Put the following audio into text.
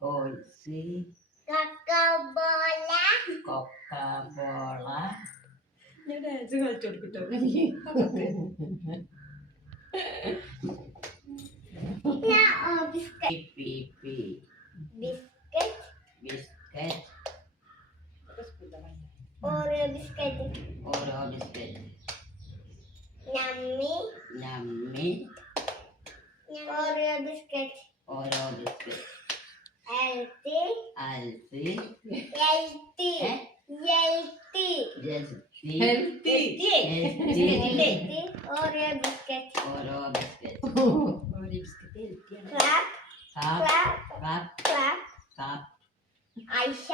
കോഴ്സി കൊക്കബോള ഞാൻ ഡാൻസ് കളിച്ചു കൊടുക്കട്ടോ ബിസ്ക്കറ്റ് ഓരോ ബിസ്ക്കറ്റ് നമ്മി ഓരോ ബിസ്ക്കറ്റ് അൽസി ഓരോ ബിസ്ക്കറ്റ് ക്ലാപ്പ് ഐഷ